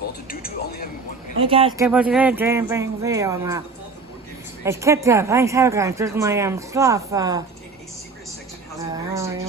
vault due to only having one panel. Hey guys, get about today Dream Bang video. It's Cryptor. Thanks for guys. This is my sloth. A secret section housing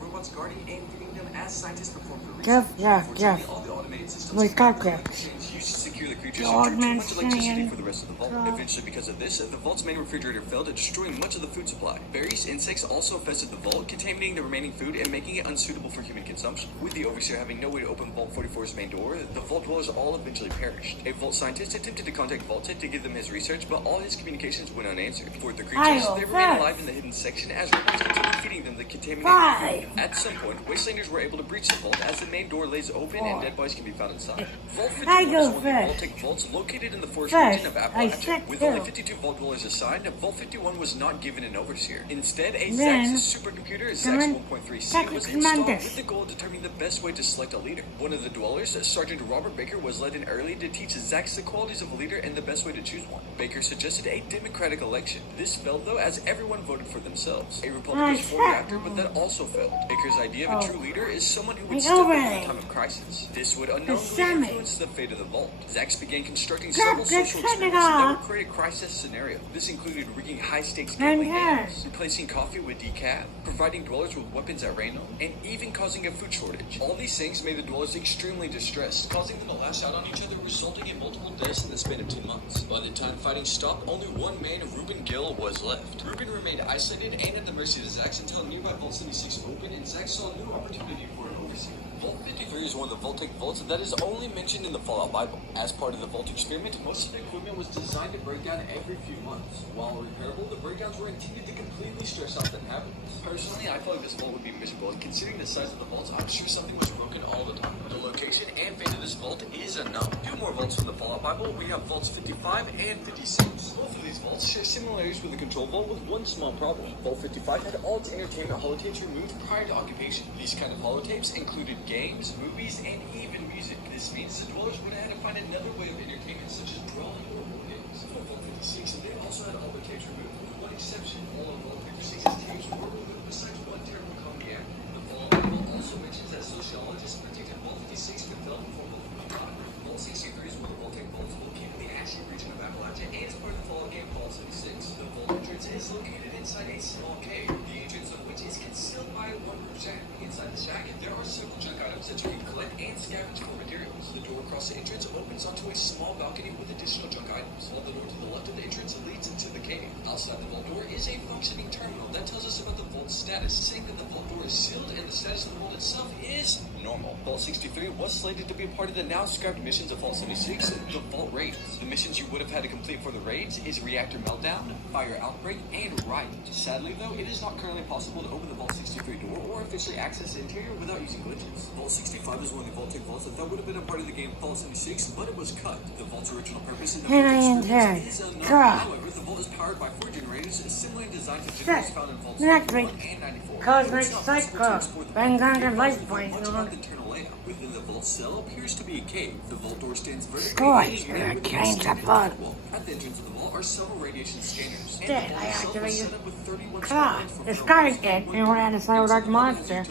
robots guarding and giving them as scientists perform for research. Jeff. All the automated systems We got this. used to secure the creatures The old and too man's much electricity saying, for the rest of the vault. Eventually, because of this, the vault's main refrigerator failed, destroying much of the food supply. Various insects also infested the vault, contaminating the remaining food and making it unsuitable for human consumption. With the overseer having no way to open Vault 44's main door, the vault dwellers all eventually perished. A vault scientist attempted to contact Vault Tech to give them his research, but all his communications went unanswered. For the creatures, they remain alive in the hidden section as robots continue feeding them the contaminated food. At some point, Wastelanders were able to breach the vault as the main door lays open and dead bodies can be found inside. Vault 51 is one of the Vault Tech vaults located in the forest region of Appalachia. With only 52 vault dwellers assigned, Vault 51 was not given an overseer. Instead, a Zax supercomputer, Zax 1.3C, was installed with the goal of determining the best way to select a leader. One of the dwellers, Sergeant Robert Baker, was let in early to teach Zax the qualities of a leader and the best way to choose one. Baker suggested a democratic election. This failed though, as everyone voted for themselves. A republic was formed after, but that also failed. Baker's idea of a true leader is someone who would step in a time of crisis. This would unknowingly influence the fate of the vault. Zax began constructing several social experiments that would create a crisis scenario. This included rigging high-stakes gambling games, replacing coffee with decaf, providing dwellers with weapons at random, and even causing a food shortage. All these things made the dwellers extremely distressed, causing them to lash out on each other, resulting in multiple deaths in the span of 2 months. By the time fighting stopped, only one man, Reuben Gill, was left. Reuben remained isolated and at the mercy of Zax until nearby Vault 76 opened, and Zax saw a new opportunity for an overseer. Vault 53 is one of the Vault Tech vaults that is only mentioned in the Fallout Bible. As part of the Vault experiment, most of the equipment was designed to break down every few months. While repairable, the breakdowns were intended to completely stress out the inhabitants. Personally, I feel like this vault would be miserable, and considering the size of the vaults, I'm sure something was broken all the time. The location and fate of this vault is unknown. 2 more vaults from the Fallout Bible. We have vaults 55 and 56. Both of these vaults share similarities with the control vault, with one small problem. Vault 55 had all its entertainment holotapes removed prior to occupation. These kind of holotapes included games, movies, and even music. This means the dwellers would have had to find another way of entertainment, such as brawling or board games. For Vault 56, they also had all the tapes removed, with one exception. All of Vault 56's tapes were removed, besides one terrible comedy act. The Fallout Bible also mentions that sociologists predicted Vault 56 could fail before Vault 55. Vault 63 is one of the Vault Tech vaults located in the Ashley region of Appalachia and is part of the Fallout game Vault 76. The vault entrance is located inside a small cave, the entrance of which is concealed by a one-roof shack. Inside the shack, there are several junk items that you can collect and scavenge for materials. The door across the entrance opens onto a small balcony with additional junk items, while the door to the left of the entrance leads into the cave. Outside the vault door is a functioning terminal that tells us about the vault's status, saying that the vault door is sealed and the status of the vault itself is normal. Vault 63 was slated to be a part of the now scrapped missions of Vault 76, the Vault Raids. The missions you would have had to complete for the raids is Reactor Meltdown, Fire Outbreak, and Riot. Sadly though, it is not currently possible to open the Vault 63 door or officially access the interior without using glitches. Vault 65 is one of the Vault Tech vaults that would have been a part of the game Vault 76, but it was cut. The vault's original purpose in the Vault experience is unknown. However, the vault is powered by 4 generators, similar in design to generators found in Vaults 51 and 94. Cosmic Cycle. Bang on the life point. Internal layout. Within the vault cell appears to be a cave. The vault door stands vertically. At the entrance of the vault are several radiation scanners. Dead, I activated. The sky is dead, and we're at a cyber monster.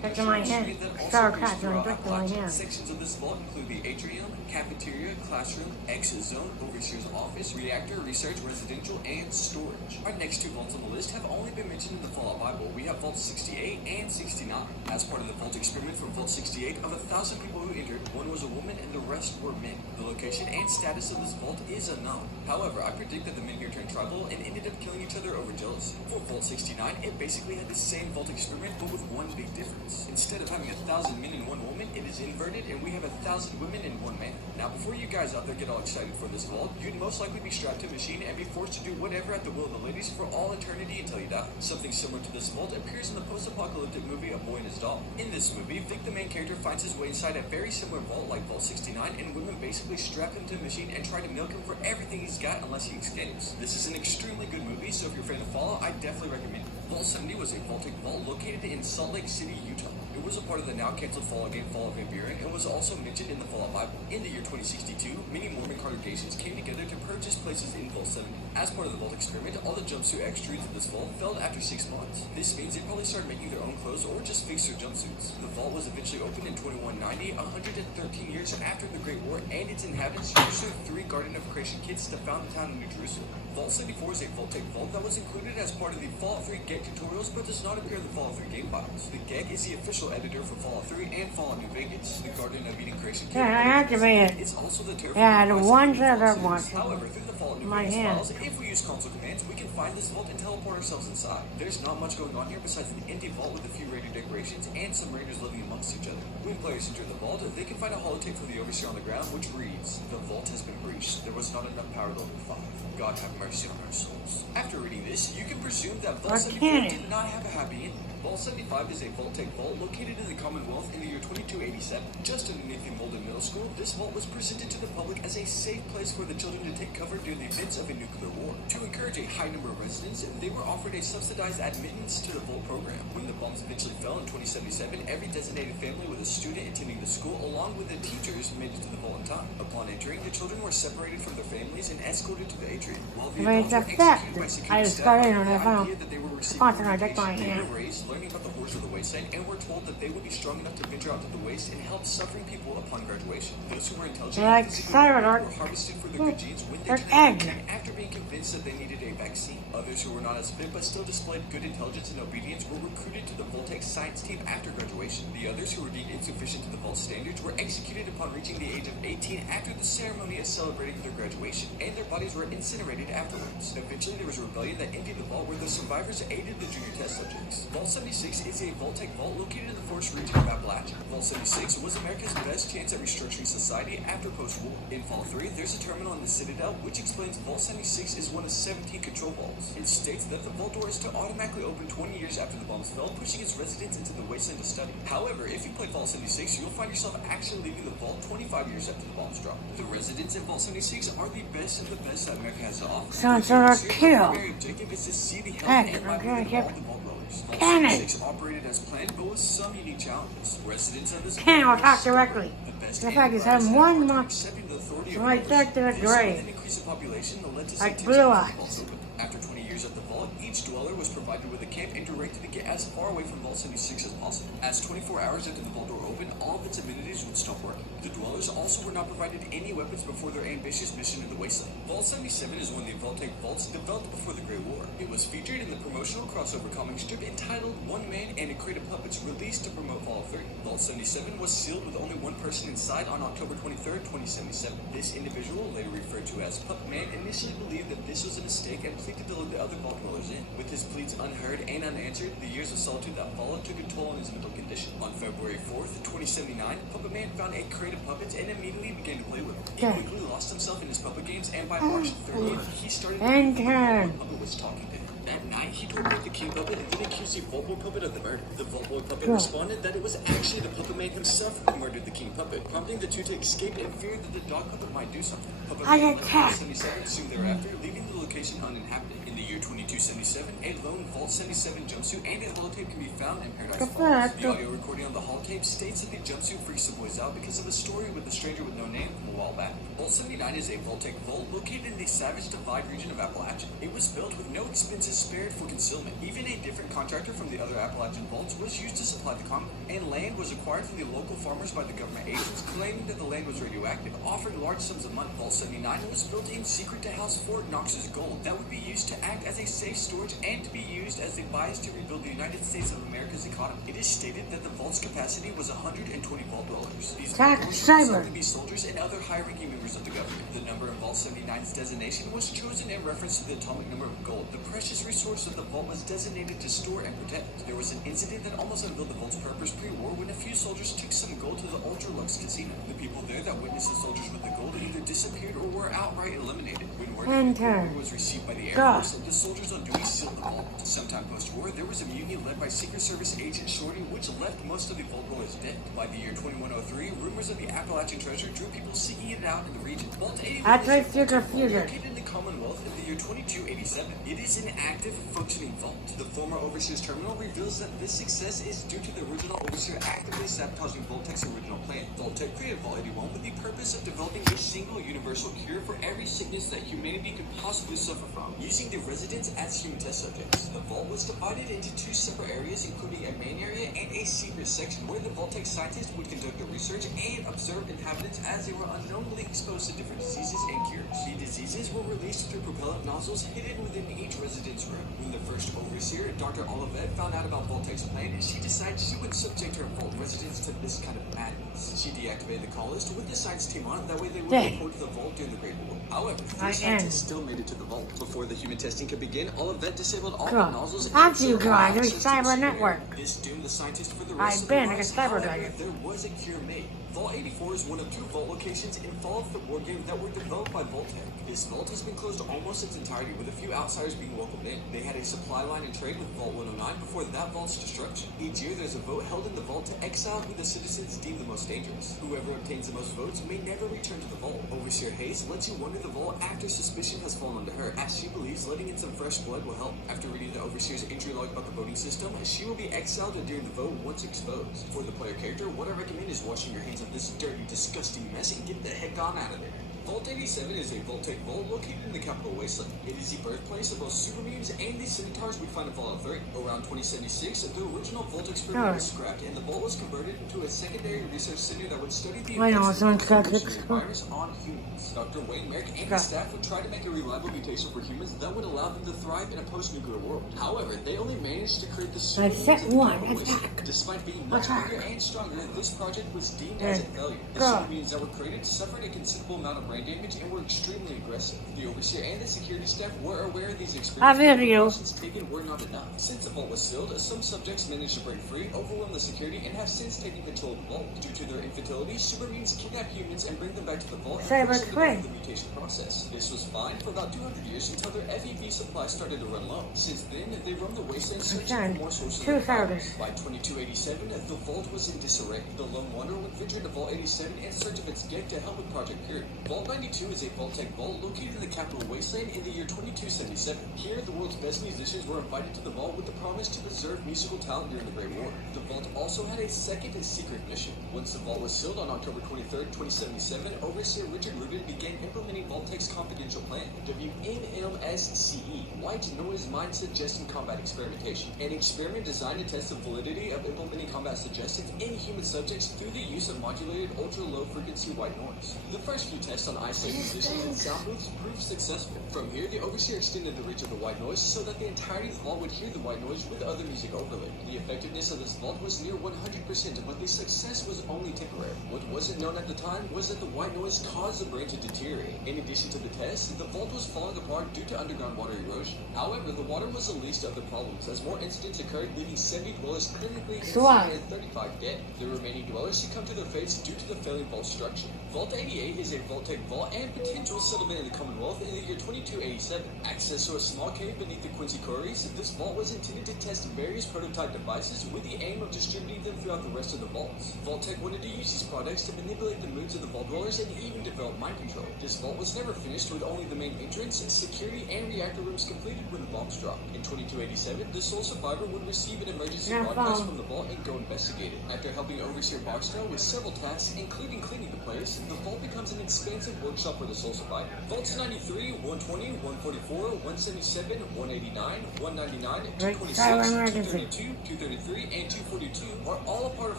That's in my hand. Star Crash and I in my hand. Sections of this vault include the atrium, cafeteria, classroom, exit zone, overseer's office, reactor, research, residential, and storage. Our next 2 vaults on the list have only been mentioned in the Fallout Bible. We have Vault 68 and 69. As part of the vault experiment for Vault 68, of 1,000 people who entered, 1 was a woman and the rest were men. The location and status of this vault is unknown. However, I predict that the men here turned tribal and ended up killing each other over jealousy. For Vault 69, it basically had the same vault experiment, but with one big difference. Instead of having 1,000 men and 1 woman, it is inverted, and we have 1,000 women and 1 man. Now, before you guys out there get all excited for this vault, you'd most likely be strapped to a machine and be forced to do whatever at the will of the ladies for all eternity until you die. Something similar to this vault appears in the post-apocalyptic movie A Boy and His Doll. In this movie, Vic, the main character, finds his way inside a very similar vault like Vault 69, and women basically strap him to a machine and try to milk him for everything he's got unless he escapes. This is an extremely good movie, so if you're a fan of Fallout, I definitely recommend it. Vault 70 was a Vault Tech vault located in Salt Lake City, Utah. It It was a part of the now canceled Fallout game Fallout Van Buren and was also mentioned in the Fallout Bible. In the year 2062, many Mormon congregations came together to purchase places in Vault 70. As part of the Vault experiment, all the jumpsuit extrudes in this vault failed after 6 months. This means they probably started making their own clothes or just fixed their jumpsuits. The vault was eventually opened in 2190, 113 years after the Great War, and its inhabitants used their 3 Garden of Creation kits to found the town of New Jerusalem. Vault 74 is a Vault-Tec vault that was included as part of the Fallout 3 GEG tutorials but does not appear in the Fallout 3 game files. The GEG is the official editor for Fallout 3 and Fallout New Vegas. The Garden of Eden Creation kit. Yeah, I activated it. It's also the Yeah, the ones that I want. However, through the Fallout New Vegas files, if we use console commands, we can find this vault and teleport ourselves inside. There's not much going on here besides an empty vault with a few raider decorations and some raiders living amongst each other. When players enter the vault, they can find a holotape from the overseer on the ground which reads, "The vault has been breached. There was not enough power to open 5. God have mercy on our souls." After reading this, you can presume that Vault 74 did not have a happy ending. Vault 75 is a Vault-Tec vault located in the Commonwealth in the year 2287. Just underneath the Molden Middle School, this vault was presented to the public as a safe place for the children to take cover during the events of a nuclear war. To encourage a high number of residents, they were offered a subsidized admittance to the vault program. When the bombs eventually fell in 2077, every designated family with a student attending the school, along with the teachers, made it to the vault in time. Upon entering, the children were separated from their families and escorted to the atrium. While the adults were executed by security staff, the idea that they were receiving education, they were raised learning about the horrors of the wasteland and were told that they would be strong enough to venture out to the waste and help suffering people upon graduation. Those who were intelligent and physically were harvested for their good genes when they turned 18 after being convinced that they needed a vaccine. Others who were not as fit but still displayed good intelligence and obedience were recruited to the Vault-Tec science team after graduation. The others who were deemed insufficient to the Vault standards were executed upon reaching the age of 18 after the ceremony of celebrating their graduation, and their bodies were incinerated afterwards. Eventually, there was a rebellion that emptied the vault where the survivors aided the junior test subjects. Vault 76 is a Vault-Tec vault located in the forest region of Appalachia. Vault 76 was America's best chance at restructuring society after post-war. In Fallout 3, there's a terminal in the Citadel which explains Vault 76 is one of 17 control vaults. It states that the vault door is to automatically open 20 years after the bombs fell, pushing its residents into the wasteland to study. However, if you play Vault 76, you'll find yourself actually leaving the vault 25 years after the bombs dropped. The residents in Vault 76 are the best of the best that America has to offer. Sounds like a kill. Their objective is to see the health and livelihood of all the vault dwellers. Vault 76 operated as planned, but with some unique challenges. Residents of this Ken will talk directly. The fact is, I'm 1 month. accepting the authority of Right back to the this grave. with an increase in population that led to Like some blue tension eyes. with the vaults open. After 20 years at the vault, each dweller was provided with a camp and directed to get as far away from Vault 76 as possible. As 24 hours after the vault door opened, all of its amenities would stop working. The dwellers also were not provided any weapons before their ambitious mission in the wasteland. Vault 77 is one of the Vault-Tec vaults developed before the Great War. It was featured in the promotional crossover comic strip entitled One Man and a Crate of Puppets, released to promote Fallout 3. Vault 77 was sealed with only one person inside on October 23rd, 2077. This individual, later referred to as Puppet Man, initially believed that this was a mistake and pleaded to let the other vault dwellers in. With his pleas unheard and unanswered, the years of solitude that followed took a toll on his mental condition. On February 4th, 2079, Puppet Man found a crate of puppets and immediately began to play with them. He quickly lost himself in his puppet games, and by March 30th, he started to believe the puppet was talking to him. That night, he told the King Puppet and then accused the Vault Boy Puppet of the murder. The Vault Boy Puppet responded that it was actually the Puppet Man himself who murdered the King Puppet, prompting the two to escape and feared that the Dog Puppet might do something. Puppet Man left Vault 77 soon thereafter, leaving the location uninhabited. In the year 2277, a lone Vault 77 jumpsuit and a holotape can be found in Paradise Falls. The audio recording on the holotape states that the jumpsuit freaks the boys out because of a story with a stranger with no name from a while back. Vault 79 is a Vault-Tec vault located in the Savage Divide region of Appalachia. It was built with no expenses spared for concealment. Even a different contractor from the other Appalachian vaults was used to supply the combat, and land was acquired from the local farmers by the government agents, claiming that the land was radioactive, offering large sums of money. Vault 79 was built in secret to house Fort Knox's gold that would be used to act as a safe storage and to be used as a bias to rebuild the United States of America's economy. It is stated that the vault's capacity was 120 vault dwellers. These vault dwellers were to be soldiers and other high-ranking members of the government. The number in Vault 79's designation was chosen in reference to the atomic number of gold, the precious resource that the vault was designated to store and protect. There was an incident that almost unveiled the vault's purpose pre-war when a few soldiers took some gold to the Ultra-Lux casino. The people there that witnessed the soldiers with the gold either disappeared or were outright eliminated. When word was received by the Air Force, the soldiers on duty sealed the vault. Sometime post-war, there was a mutiny led by Secret Service agent Shorty, which left most of the vault dwellers dead. By the year 2103, rumors of the Appalachian treasure drew people seeking it out in the region. Vault 80 I played Secret Future. located in the Commonwealth in the year 2287. It is an active, functioning vault. The former Overseer's terminal reveals that this success is due to the original Overseer actively sabotaging Vault-Tech's original plan. Vault-Tech created Vault 81 with the purpose of developing a single universal cure for every sickness that humanity could possibly suffer from, using the residents as human test subjects. The vault was divided into two separate areas, including a main area and a secret section where the Vault-Tech scientists would conduct their research and observe inhabitants as they were unknowingly exposed to different diseases and cures. The diseases were released through propellant nozzles hidden within each resident's room. When the first Overseer, Dr. Olivet, found out about Vault-Tech's plan, she decided she would subject her Vault residents to this kind of madness. She deactivated the call list with the science team on it, that way they would report to the Vault during the Great War. However, three scientists still made it to the Vault. Before the human testing could begin, Olivet disabled all the nozzles. After you guys, there's Cyber Network. This doomed the scientists for the rest I've been like a cyber However, dragon. there was a cure made. Vault 84 is one of two vault locations involved with the board game that were developed by Vault-Tech. This vault has been closed almost its entirety, with a few outsiders being welcomed in. They had a supply line and trade with Vault 109 before that vault's destruction. Each year there's a vote held in the vault to exile who the citizens deem the most dangerous. Whoever obtains the most votes may never return to the vault. Overseer Hayes lets you wander the vault after suspicion has fallen to her, as she believes letting in some fresh blood will help. After reading the Overseer's entry log about the voting system, she will be exiled during the vote once exposed. For the player character, what I recommend is washing your hands of this dirty, disgusting mess and get the heck on out of there. Vault 87 is a Vault-Tech vault located in the capital wasteland. It is the birthplace of both super mutants and the centaurs we find in Fallout 3. Around 2076, the original Vault experiment was scrapped, and the vault was converted into a secondary research center that would study the effects of the virus on humans. Dr. Wayne Merrick and his staff would try to make a reliable mutation for humans that would allow them to thrive in a post-nuclear world. However, they only managed to create the super mutants in the capital wasteland. Despite being much bigger and stronger, this project was deemed as a failure. The super mutants that were created suffered a considerable amount of brain damage and were extremely aggressive. The Overseer and the security staff were aware of these experiments. Taken were not enough. Since the vault was sealed, some subjects managed to break free, overwhelm the security, and have since taken control of the vault. Due to their infertility, super mutants kidnap humans and bring them back to the vault and force them to go through the mutation process. This was fine for about 200 years until their FEV supply started to run low. Since then, they roamed the wasteland searching for more sources of power. By 2287, the vault was in disarray. The Lone Wanderer would venture to Vault 87 in search of its gift to help with Project Period. Vault 92 is a Vault-Tech vault located in the capital wasteland in the year 2277. Here, the world's best musicians were invited to the vault with the promise to preserve musical talent during the Great War. The vault also had a second and secret mission. Once the vault was sealed on October 23, 2077, Overseer Richard Rudin began implementing Vault-Tech's confidential plan, WNMSCE, White Noise Mind Suggestion Combat Experimentation, an experiment designed to test the validity of implementing combat suggestions in human subjects through the use of modulated ultra-low frequency white noise. The first few tests on ice musicians and sound booths proved successful. From here, the Overseer extended the reach of the white noise so that the entirety of the vault would hear the white noise with other music overlaid. The effectiveness of this vault was near 100%, but the success was only temporary. What wasn't known at the time was that the white noise caused the brain to deteriorate. In addition to the tests, the vault was falling apart due to underground water erosion. However, the water was the least of the problems, as more incidents occurred, leaving 70 dwellers clinically insane and 35 dead. The remaining dwellers succumbed to their fates due to the failing vault structure. Vault 88 is a Vault-Tech vault and potential settlement in the Commonwealth in the year 2287. Access to a small cave beneath the Quincy Quarries, this vault was intended to test various prototype devices with the aim of distributing them throughout the rest of the vaults. Vault-Tech wanted to use these products to manipulate the moods of the vault dwellers and even develop mind control. This vault was never finished, with only the main entrance, security, and reactor rooms completed when the bombs dropped. In 2287, the sole survivor would receive an emergency broadcast from the vault and go investigate it. After helping Overseer Boxtrail with several tasks, including cleaning the place, the vault becomes an expansive workshop for the sole survivor. Vaults 93, 120, 144, 177, 189, 199, 226, 232, 233, and 242 are all a part of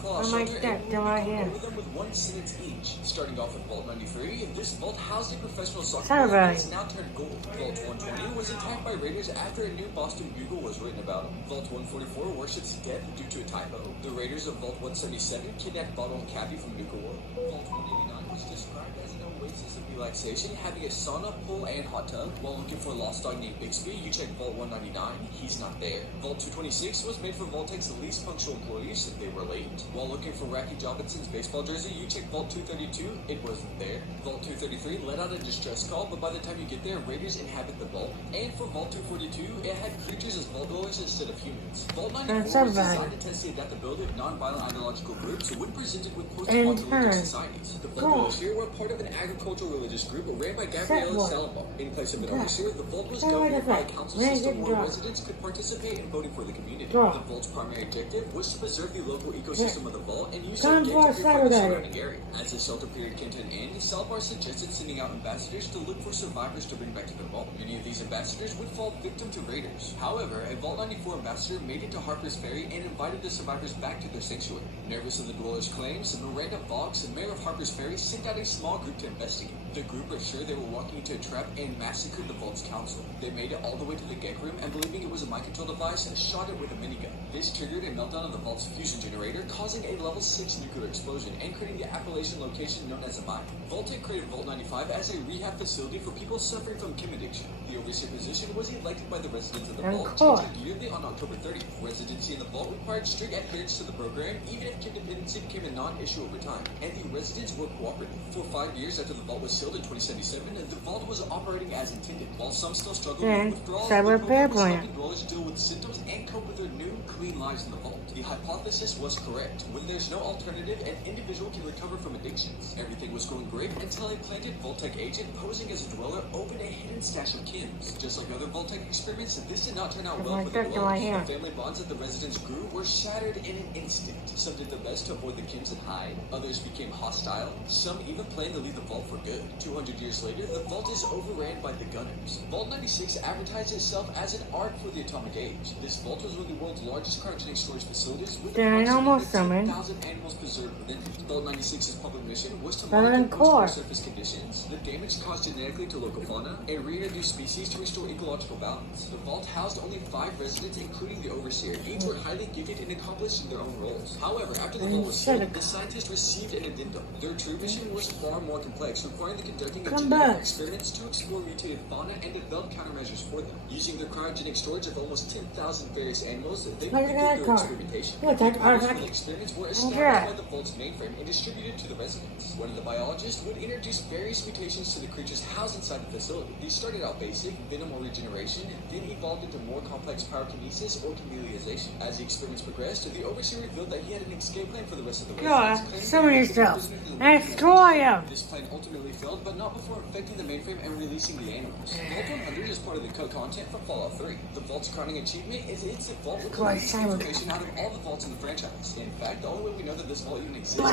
Fallout Shelter, and we'll be over them with one sentence each. Starting off with Vault 93, this vault housed a professional soccer player that has now turned gold. Vault 120 was attacked by raiders after a new Boston Bugle was written about him. Vault 144 worships death due to a typo. The raiders of Vault 177 kidnapped Bottle and Cappy from Nuka War. Vault 189 was described as an oasis of relaxation, having a sauna, pool, and hot tub. While looking for a lost dog named Bixby, you check Vault 199. He's not there. Vault 226 was made for Vault-Tech's least functional employees. They were late. While looking for Racky Robinson's baseball jersey, you check Vault 232. It wasn't there. Vault 233 let out a distress call, but by the time you get there, raiders inhabit the vault. And for Vault 242, it had creatures as vault dwellers instead of humans. Vault 94 was designed to test the adaptability of non-violent ideological groups when presented with post-apocalyptic societies. The vault dwellers here were part of an agricultural religion this group ran by Set Gabriella one. Salomon. In place of an Yeah. overseer, the vault was Set one governed by a effect. council Raise system it where draw. residents could participate in voting for the community. Draw. The vault's primary objective was to preserve the local ecosystem of the vault and use Time it for to purify the Saturday. surrounding area. As the shelter period came to an end, Salbar suggested sending out ambassadors to look for survivors to bring back to the vault. Many of these ambassadors would fall victim to raiders. However, a Vault 94 ambassador made it to Harper's Ferry and invited the survivors back to their sanctuary. Nervous of the dwellers' claims, Miranda Fox, the mayor of Harper's Ferry, sent out a small group to investigate. The group was sure they were walking into a trap and massacred the vault's council. They made it all the way to the gate room and, believing it was a mind control device, shot it with a minigun. This triggered a meltdown of the vault's fusion generator, causing a level 6 nuclear explosion and creating the Appalachian location known as a mine. Vault-Tec created Vault 95 as a rehab facility for people suffering from chem addiction. The overseer position was elected by the residents of the vault, changing yearly on October 30th. Residency in the vault required strict adherence to the program, even if chem dependency became a non-issue over time, and the residents were cooperative. For 5 years after the vault was sealed in 2077, the vault was operating as intended. While some still struggled with withdrawals, the program was helping dwellers deal with symptoms and cope with their new, clean lives in the vault. The hypothesis was correct. When there's no alternative, an individual can recover from addictions. Everything was going great until a planted Vault-Tec agent posing as a dweller opened a hidden stash of chems. Just like other Vault-Tec experiments, this did not turn out well for the dwellers. The family bonds that the residents grew were shattered in an instant. Some did their best to avoid the chems and hide. Others became hostile. Some even planned to leave the vault for good. 200 years later, the vault is overran by the Gunners. Vault 96 advertised itself as an ark for the atomic age. This vault was one of the world's largest cryogenic storage facilities with approximately 10,000 animals preserved within it. Vault 96's public mission was to monitor surface conditions, the damage caused genetically to local fauna, and reintroduce species to restore ecological balance. The vault housed only 5 residents, including the overseer. Each were highly gifted and accomplished in their own roles. However, after the vault was sealed, the scientists received an addendum. Their true mission was far more complex, requiring the conducting of genetic experiments to explore mutated fauna and develop countermeasures for them. Using the cryogenic storage of almost 10,000 various animals, they began their experimentation. The experiments were established by the vault's mainframe and distributed to the residents. One of the biologists would introduce various mutations to the creatures housed inside the facility. These started out basic, minimal regeneration, then evolved into more complex pyrokinesis or chameleonization. As the experiments progressed, the overseer revealed that he had an escape plan for the rest of the residents. Summon yourself. Destroy him. This plan ultimately failed, but not before infecting the mainframe and releasing the animals. Vault 100 is part of the content for Fallout 3. The vault's crowning achievement is it's a vault with the least information out of all the vaults in the franchise. In fact, the only way we know that this vault even exists is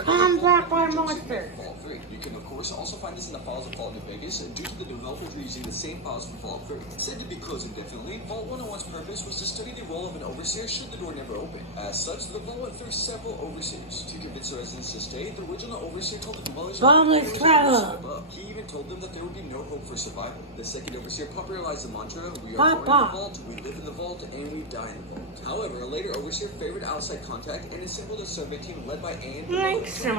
come back, my monster. Fallout 3. You can, of course, also find this in the files of Fallout New Vegas, due to the developers using the same files from Fallout 3. Said to be closed indefinitely, Vault 101's purpose was to study the role of an overseer should the door never open. As such, the vault went through several overseers. To convince the residents to stay, the original overseer told the dwellers above. He even told them that there would be no hope for survival. The second overseer popularized the mantra, we are born in the vault, we live in the vault, and we die in the vault. However, a later overseer favored outside contact and assembled a survey team led by Anne. The team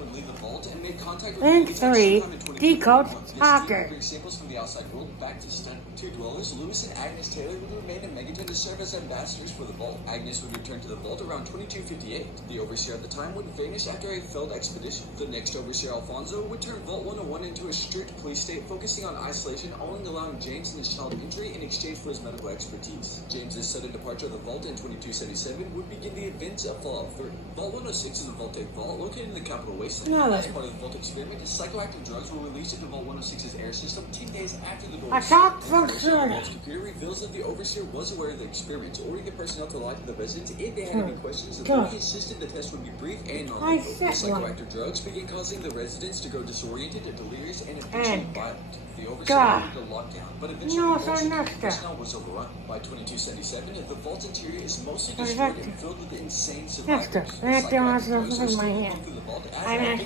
would leave the vault and made contact with Decode Hacker. Bring samples from the outside world back to study. 2 dwellers, Lewis and Agnes Taylor, would remain in Megaton to serve as ambassadors for the vault. Agnes would return to the vault around 2258. The overseer at the time would vanish after a failed expedition. The next overseer, Alfonso, would turn Vault 101 into a strict police state focusing on isolation, only allowing James and his child entry in exchange for his medical expertise. James's sudden departure of the vault in 2277 would begin the events of Fallout 3. Vault 106 is a Vault-Tec vault located in the Capitol Wasteland. As part of the Vault experiment, psychoactive drugs were released into Vault 106's air system 10 days after the door. The vault's computer reveals that the overseer was aware of the experiments, ordering the personnel to lie to the residents if they had any questions, though he insisted the test would be brief and non-lethal. The psychoactive drugs began causing the residents to go disoriented, delirious, and eventually violent. The overseer ordered a lockdown, but eventually the personnel was overrun. By 2277, the vault's interior is mostly destroyed and filled with insane survivors.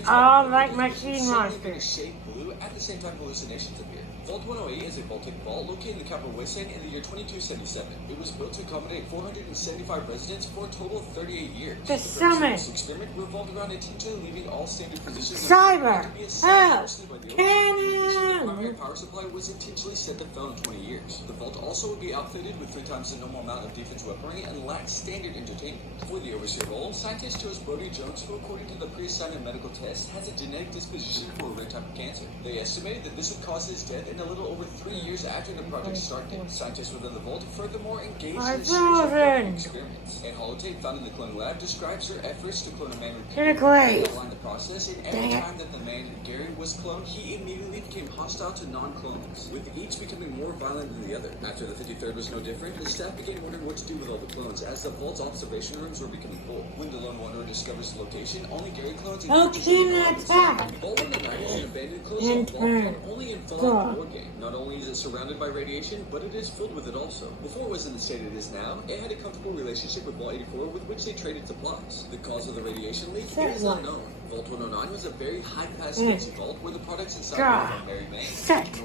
All like machine monsters. Shade blue at the same time hallucinations appear. Vault 108 is a Vault-Tec vault located in the Capitol Wasteland in the year 2277. It was built to accommodate 475 residents for a total of 38 years. The summon. This experiment revolved around intentionally leaving all standard positions. Cyber. Help. Cannon. primary power supply was intentionally set to fail in 20 years. The vault also would be outfitted with 3 times the normal amount of defense weaponry and lacked standard entertainment. For the overseer role, scientists chose Brody Jones, who according to the pre-assignment medical test has a genetic disposition for a rare type of cancer. They estimated that this would cause his death in a little over 3 years after the project started. Scientists within the vault furthermore engaged in a series of cloning experiments. And holotape found in the cloning lab describes their efforts to clone a man repeatedly. Outlined the process, and every time that the man Gary was cloned, he immediately became hostile to non-clones, with each becoming more violent than the other. After the 53rd was no different, the staff began wondering what to do with all the clones, as the vault's observation rooms were becoming full. When the lone wanderer discovers the location, only Gary clones and Vault 109 is an abandoned closed vault found only in Fallout board game. Not only is it surrounded by radiation, but it is filled with it also. Before it was in the state it is now, it had a comfortable relationship with Vault 84, with which they traded supplies. The cause of the radiation leak is unknown. Vault 109 was a very high-capacity vault where the products inside were from Mary May,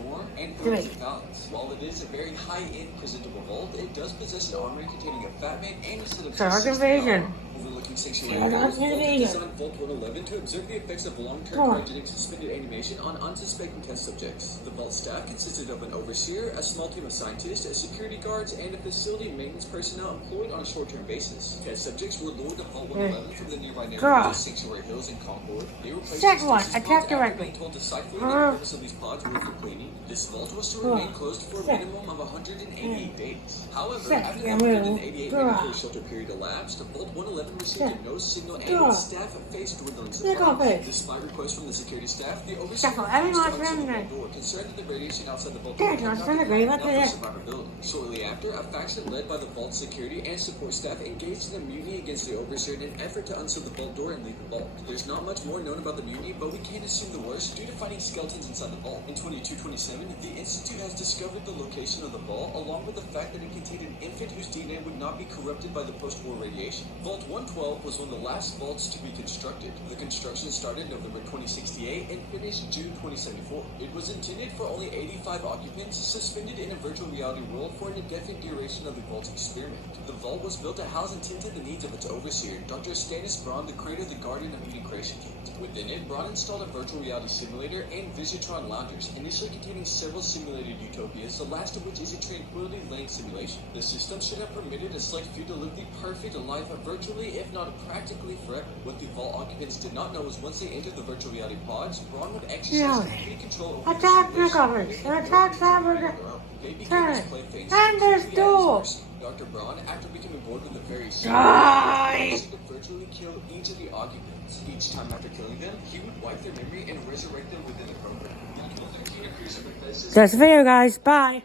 Nor, and Perfect Balance. While it is a very high-end presentable vault, it does possess an armory containing a fat man and a set of overlooking sanctuary areas. Designed Vault 111 to observe the effects of long-term cryogenic suspended animation on unsuspecting test subjects. The vault staff consisted of an overseer, a small team of scientists, security guards, and a facility maintenance personnel employed on a short-term basis. Test subjects were lured to Vault 111 from the nearby neighborhood of Sanctuary Hills and Concord. They were placed attack directly. Told to decipher the purpose of these pods were for cleaning. This vault was to remain closed for a minimum of 188 days. However, after the 188 mandatory shelter period elapsed, Vault 111 received no signal and its staff faced dwindling supplies. Despite requests from the security staff, the overseer door concerned that the radiation outside the vault could not survivability. Shortly after, a faction led by the vault security and support staff engaged in a mutiny against the overseer in an effort to unseal the vault door and leave the vault. There's not much more known about the mutiny, but we can assume the worst due to finding skeletons inside the vault. In 2227, the Institute has discovered the location of the vault, along with the fact that it contained an infant whose DNA would not be corrupted by the post-war radiation. Vault 112 was one of the last vaults to be constructed. The construction started November 2068 and finished June 2074. It was intended for only 85 occupants, suspended in a virtual reality world for an indefinite duration of the vault's experiment. The vault was built to house and tend to the needs of its overseer, Dr. Stannis Braun, the creator of the Guardian of Eden creation kit. Within it, Braun installed a virtual reality simulator and Visitron loungers, initially containing several simulated utopias, the last of which is a tranquility lane simulation. The system should have permitted a select few to live the perfect life virtually, if not practically forever. What the vault occupants did not know was once they entered the virtual reality pods, Braun would exercise complete control over attack makeovers, attack cyber. And there's duel. Dr. Braun, after becoming bored with the very to virtually kill each of the occupants. Each time after killing them, he would wipe their memory and resurrect them within the program. That's the video, guys. Bye.